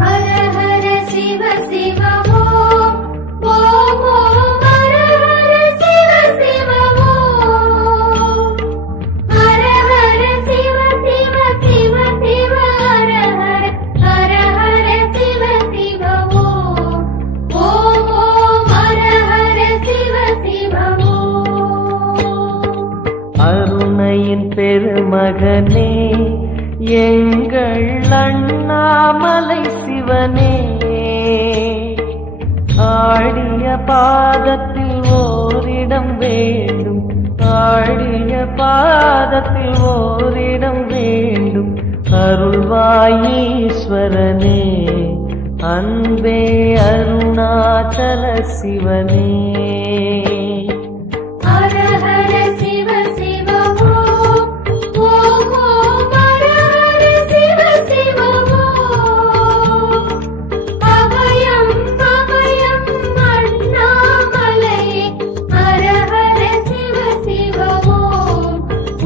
ஹர ஹர சிவ சிவ ஓம் ஓம் ஓம் ஹர ஹர சிவ சிவ ஓம் ஹர ஹர சிவ சிவ சிவ சிவ ஹர ஹர ஹர சிவ சிவ ஓம் ஓம் ஓம் ஹர ஹர சிவ சிவ ஓம். அருணையின் பெருமகனே எங்கள் அண்ணாமலை சிவனே, ஆடிய பாதத்தில் ஓரிடம் வேண்டும், ஆடிய பாதத்தில் ஓரிடம் வேண்டும். அருள்வாயீஸ்வரனே அன்பே அருணாச்சல சிவனே. ஹர ஹர சிவ சிவ ஓம் ஓம் ஓம் ஹர ஹர சிவ சிவ ஓம் அபயம் அபயம் அண்ணாமலையே. ஹர ஹர சிவ சிவ ஓம்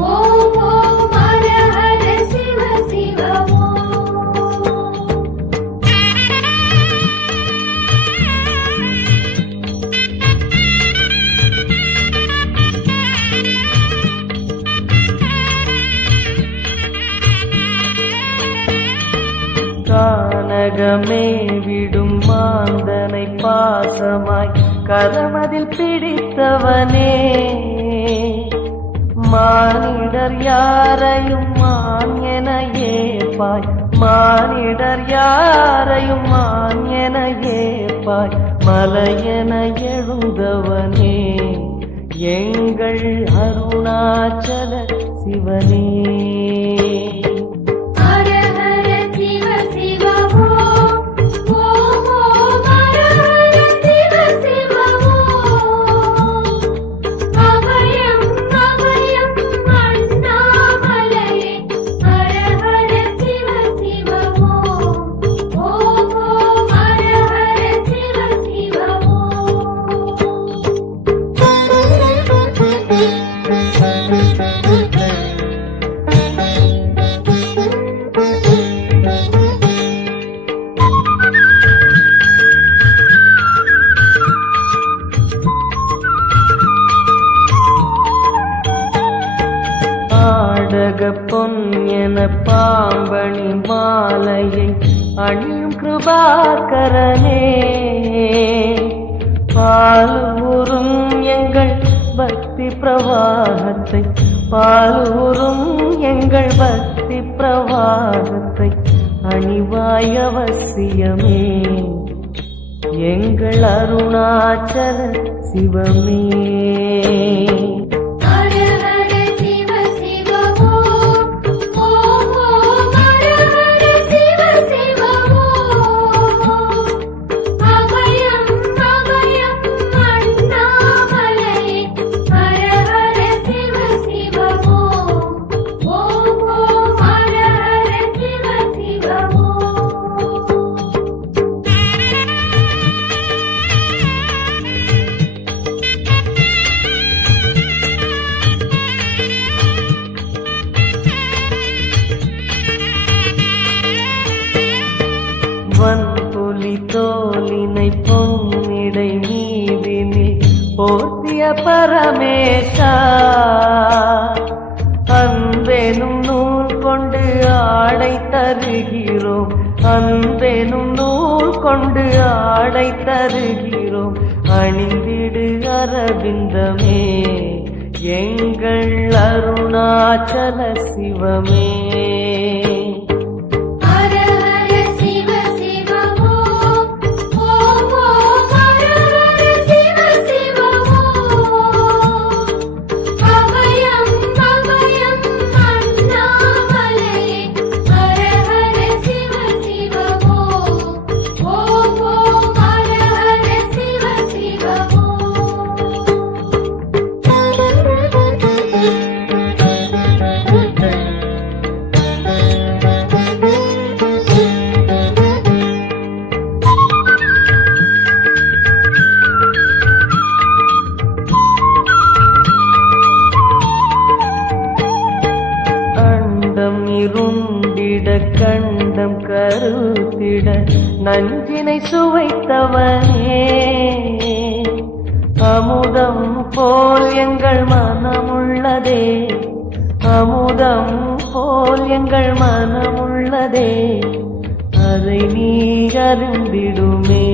ஓம் ஓம் ஹர ஹர சிவ சிவ ஓம். கானகமே விடும் மாந்தனை பாசமாய் கரமதில் பிடித்தவனே, மானிடர் யாரையும் மான் என ஏப்பாய், மானிடர் யாரையும் மான் என ஏப்பாய். மலையென எழுந்தவனே எங்கள் அருணாச்சல சிவனே. ஹர ஹர சிவ சிவ ஓம் ஓம் ஓம் ஹர ஹர சிவ சிவ ஓம் அபயம் அபயம் அண்ணாமலையே. ஹர ஹர சிவ சிவ ஓம் ஓம் ஓம் ஹர ஹர சிவ சிவ ஆடக பொன் என பாம்பணி மாலையை அணியும் கிருபாகரனே, பாலூரும் எங்கள் பக்தி பிரவாகத்தை, பாலூரும் எங்கள் பக்தி பிரவாகத்தை அணிவாய் அவசியமே எங்கள் அருணாச்சல சிவமே. ஹர ஹர சிவ சிவ ஓம் ஓம் ஓம் ஹர ஹர சிவ சிவ ஓம் அபயம் அபயம் அண்ணாமலையே. ஹர ஹர சிவ சிவ ஓம் ஓம் ஓம் ஹர ஹர சிவ சிவ ஓம். வன்புலி தோலினை பொன்னிடை மீதினில் போர்த்திய பரமேசா, அன்பெனும் நூல் கொண்டு ஆடை தருகிறோம், அன்பெனும் நூல் கொண்டு ஆடை தருகிறோம். அணிந்திடு அரவிந்தமே எங்கள் அருணாச்சல சிவமே. ஹர ஹர சிவ சிவ ஓம் ஓம் ஓம் ஹர ஹர சிவ சிவ ஓம் அபயம் அபயம் அண்ணாமலையே. ஹர ஹர சிவ சிவ ஓம் ஓம் ஓம் ஹர ஹர சிவ சிவ ஓம். கண்டம் கருத்திட நஞ்சினை சுவைத்தவனே, அமுதம் போல் எங்கள் மனமுள்ளதே, அமுதம் போல் எங்கள் மனமுள்ளதே, அதை நீ அருந்திடுமே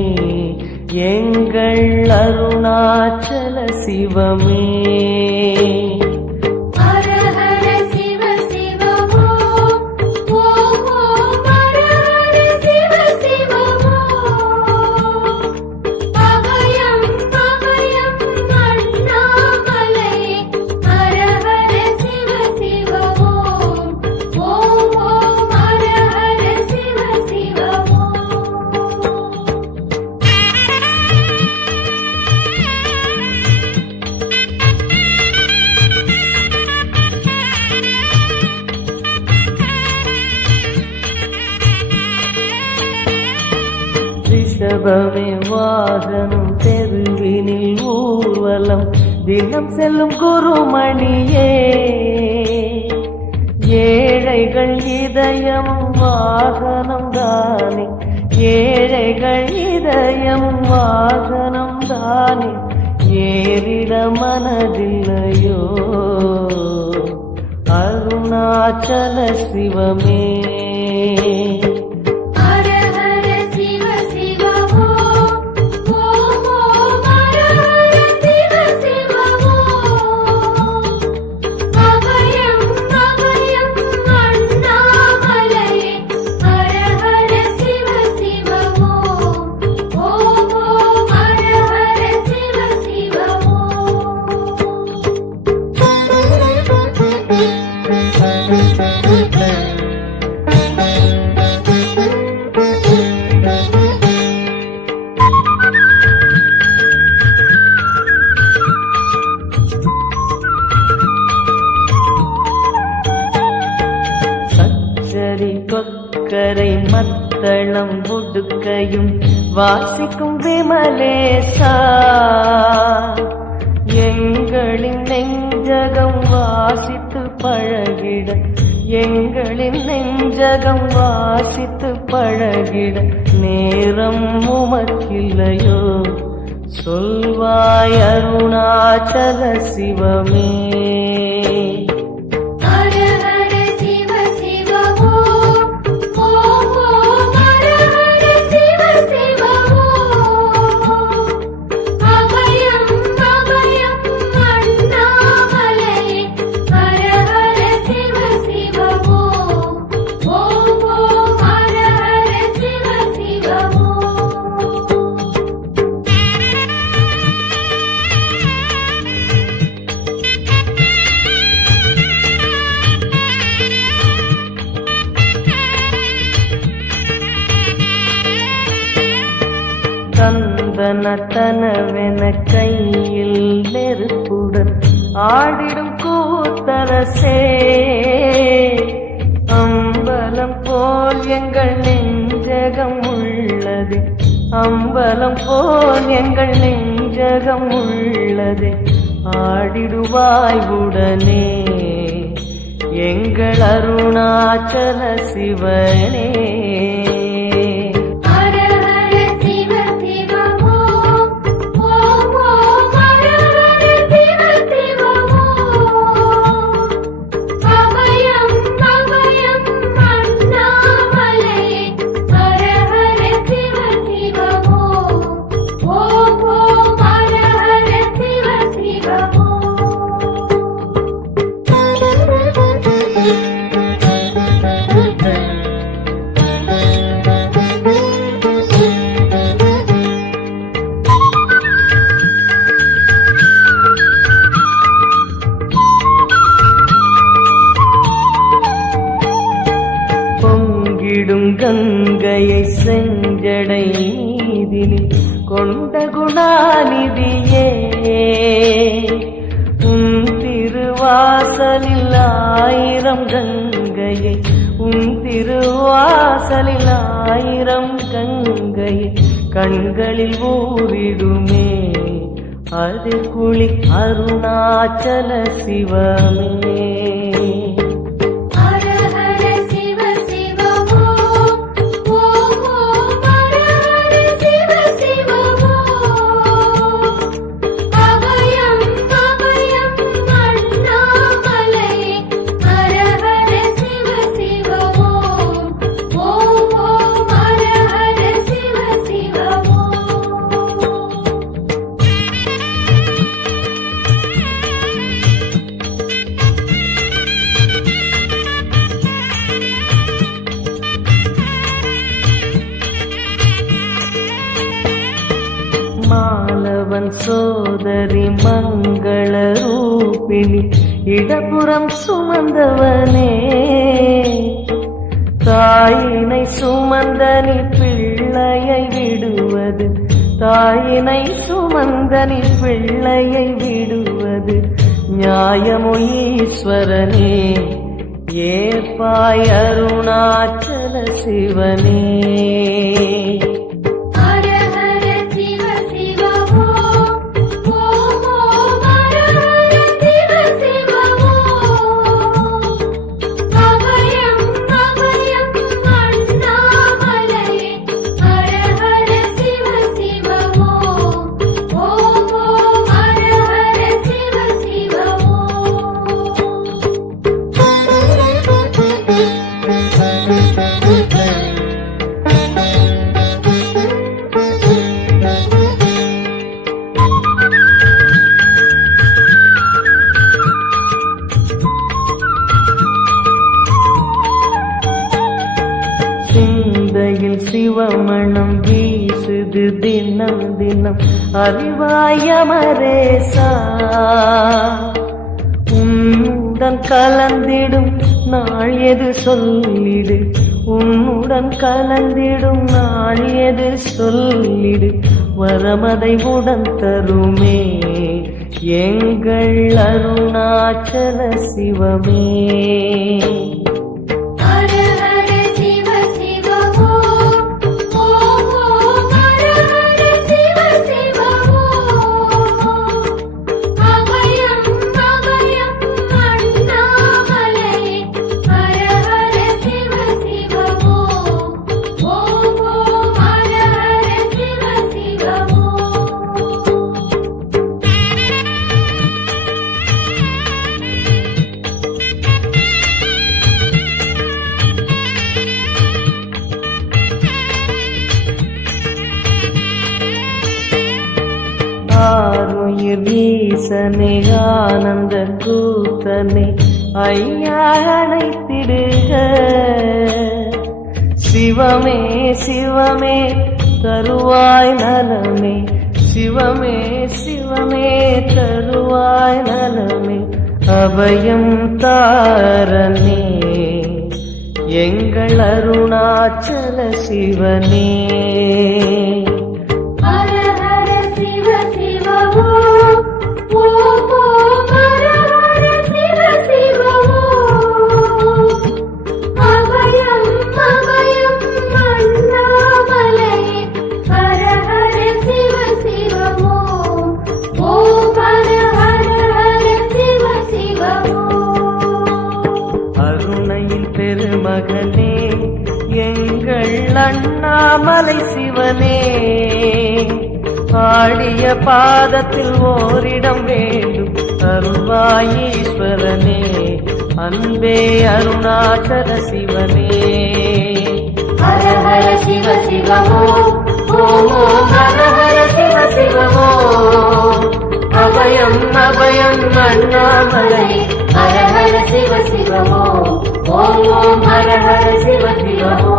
எங்கள் அருணாச்சல சிவமே. ஹர ஹர சிவ சிவ ஓம் ஓம் ஓம் ஹர ஹர சிவ சிவ ஓம். அபயம் அபயம் அண்ணாமலையே ஹர ஹர சிவ சிவ ஓம் ஓம் ஓம் ஹர ஹர சிவ சிவ ஓம். ரிஷபமே வாகனம் தெருவினில் ஊர்வலம் தினம் செல்லும் குருமணியே, ஏழைகள் இதயம் வாகனம் தானே, ஏழைகள் இதயம் வாகனம் தானே, ஏறிட மனதில்லையோ அருணாச்சல சிவமே. ஹர ஹர சிவ சிவ ஓம் ஓம் ஓம் ஹர ஹர சிவ சிவ ஓம். அபயம் அபயம் அண்ணாமலையே ஹர ஹர சிவ சிவ ஓம் ஓம் ஓம் ஹர ஹர சிவ சிவ சச்சரி கொக்கரை மத்தளம் உடுக்கையும் வாசிக்கும் விமலேசா, எங்களின் நெஞ்சகம் வாசித்து பழகிட, எங்களின் நெஞ்சகம் வாசித்து பழகிட நேரம் உமக்கில்லையோ சொல்வாய் அருணாச்சல சிவமே. ஹர ஹர சிவ சிவ ஓம் ஓம் ஓம் ஹர ஹர சிவ சிவ ஓம். அபயம் அபயம் அண்ணாமலையே ஹர ஹர சிவ சிவ ஓம் ஓம் ஓம் ஹர ஹர சிவ சிவ ஓம். தந்தனத்தனவென கையில் நெருப்புடன் ஆடிடும் கூத்தரசே, அம்பலம் போல் எங்கள் நெஞ்சகம் உள்ளது, அம்பலம் போல் எங்கள் நெஞ்சகம் உள்ளது, ஆடிடுவாய் உடனே எங்கள் அருணாச்சல சிவனே. ஹர ஹர சிவ சிவ ஓம் ஓம் ஓம் ஹர ஹர சிவ சிவ ஓம். அபயம் அபயம் அண்ணாமலையே ஹர ஹர சிவ சிவ ஓம் ஓம் ஓம் ஹர ஹர சிவ சிவ ஓம். பொங்கிடும் கங்கையை செஞ்சடை நீதினில் கொண்ட குணாநிதியே, உன் திருவாசலில் ஆயிரம் கங்கையை, உன் திருவாசலில் ஆயிரம் கங்கையை கண்களில் ஊறிடுமே அது குளி அருணாச்சல சிவமே. ஹர ஹர சிவ சிவ ஓம் சோதரி மங்கள ரூபிணி இடப்புறம் சுமந்தவனே தாயினை சுமந்தனி பிள்ளையை விடுவது தாயினை சுமந்தனி பிள்ளையை விடுவது நியாயமோ ஈஸ்வரனே ஏற்பாய் அருணாச்சல சிவனே ஹர ஹர சிவ சிவ ஓம் ஓம் ஓம் ஹர ஹர சிவ சிவ ஓம் அபயம் அபயம் அண்ணாமலையே ஹர ஹர சிவ சிவ ஓம் ஓம் ஓம் ஹர ஹர சிவ சிவ சிந்தையில் சிவமணம் வீசுது தினம் தினம் அறிவாயமரேசா உன்னுடன் கலந்திடும் நாள் எது சொல்லிடு உன்னுடன் கலந்திடும் நாள் எது சொல்லிடு வரமதை உடன் தருமே எங்கள் அருணாச்சல சிவமே ஹர ஹர சிவ சிவ ஓம் ஓம் ஓம் ஹர ஹர சிவ சிவ ஓம் அபயம் அபயம் அண்ணாமலையே ஹர ஹர சிவ சிவ ஓம் ஓம் ஓம் ஹர ஹர சிவ சிவ ஆருயிர் வீசனே ஆனந்த கூத்தனே ஐயா அழைத்திடுக சிவமே சிவமே தருவாய் நலமே சிவமே சிவமே தருவாய் நலமே அபயம் தாரனே எங்கள் அருணாச்சல சிவனே ஹர ஹர சிவ சிவ ஓம் ஓம் ஓம் ஹர ஹர சிவ சிவ ஓம் அபயம் அபயம் அண்ணாமலையே ஹர ஹர சிவ சிவ ஓம் ஓம் ஹர ஹர ஹர சிவ சிவ ஓம் அருணையின் பெருமகனே எங்கள் அண்ணாமலை சிவனே ஆடிய பாதத்தில் ஓரிடம் வேண்டும் அருள்வாயீஸ்வரனே அன்பே அருணாச்சல சிவனே ஹர ஹர சிவ சிவ ஓம் ஓம் ஓம் ஹர ஹர சிவ சிவ ஓம் அபயம் அபயம் அண்ணாமலை ஹர ஹர சிவ சிவ ஓம் ஓம் ஓம் ஹர ஹர சிவ சிவ ஓம்